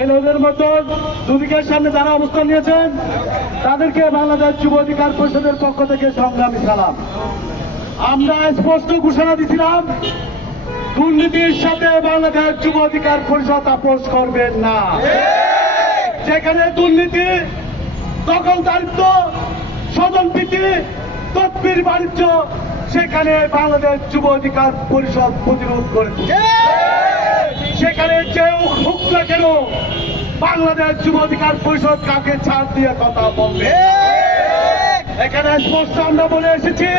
এই লোকের মতো দুদিকের সামনে যারা অবস্থান নিয়েছেন, তাদেরকে বাংলাদেশ যুব অধিকার পরিষদের পক্ষ থেকে সংগ্রামী সালাম। আমরা স্পষ্ট ঘোষণা দিছিলাম, দুর্নীতির সাথে বাংলাদেশ যুব অধিকার পরিষদ আপোষ করবেন না। যেখানে দুর্নীতি দখলদারিত্ব স্বজনপ্রীতি তৎবির বাণিজ্য, সেখানে বাংলাদেশ যুব অধিকার পরিষদ প্রতিরোধ করেছে। সেখানে কেউ হোক না কেন বাংলাদেশ যুব অধিকার পরিষদ কাকে ছাড় দিয়ে কথা বলবে? এখানে স্পষ্ট আমরা বলে এসেছি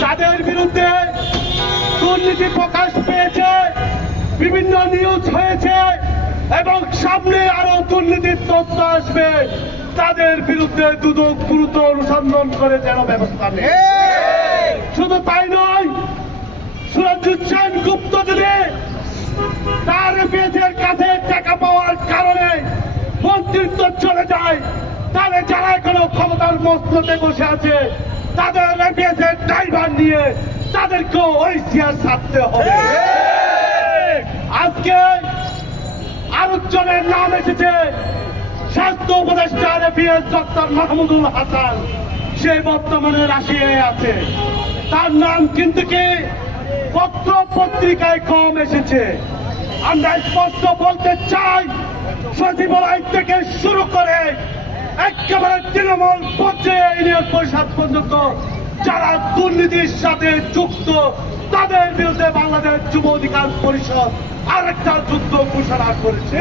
যাদের বিরুদ্ধে দুর্নীতি প্রকাশ পেয়েছে বিভিন্ন নিউজ হয়েছে এবং সামনে আরও দুর্নীতির তথ্য আসবে তাদের বিরুদ্ধে দুদক গুরুত্ব অনুসন্ধান করে যেন ব্যবস্থা নেয়। শুধু তাই নয় সুরজুচ্ছেন গুপ্ত যদি তার এপিএসের কাছে টাকা পাওয়ার কারণে মন্ত্রিত্ব চলে যায়। তাহলে যারা এখনও ক্ষমতার মস্ততে বসে আছে, তাদের এপিএসের ড্রাইভার নিয়ে তাদেরকেও ওই সিয়ার ছাড়তে হবে। আজকে আরও জনের নাম এসেছে, স্বাস্থ্য উপদেষ্টা এপিএস ডক্টর মাহমুদুল হাসান। সে বর্তমানে রাশিয়ায় আছে। তার নাম কিন্তু কি? পত্র পত্রিকায় কম এসেছে। আমরা স্পষ্ট বলতে চাই সচিবালয় থেকে শুরু করে একেবারে তৃণমূল পর্যায়ে ইউনিয়ন পরিষদ পর্যন্ত যারা দুর্নীতির সাথে যুক্ত, তাদের বিরুদ্ধে বাংলাদেশ যুব অধিকার পরিষদ আরেকটা যুদ্ধ ঘোষণা করেছে।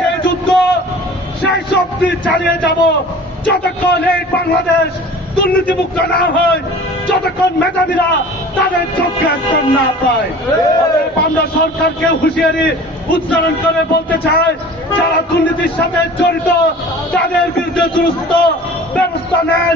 সেই যুদ্ধ, সেই শক্তি চালিয়ে যাব যতক্ষণ এই বাংলাদেশ দুর্নীতিমুক্ত না হয়, যতক্ষণ মেধাবীরা একদম না পায়। আমরা সরকারকে হুঁশিয়ারি উচ্চারণ করে বলতে চাই যারা দুর্নীতির সাথে জড়িত, তাদের বিরুদ্ধে দ্রুত ব্যবস্থা নেন।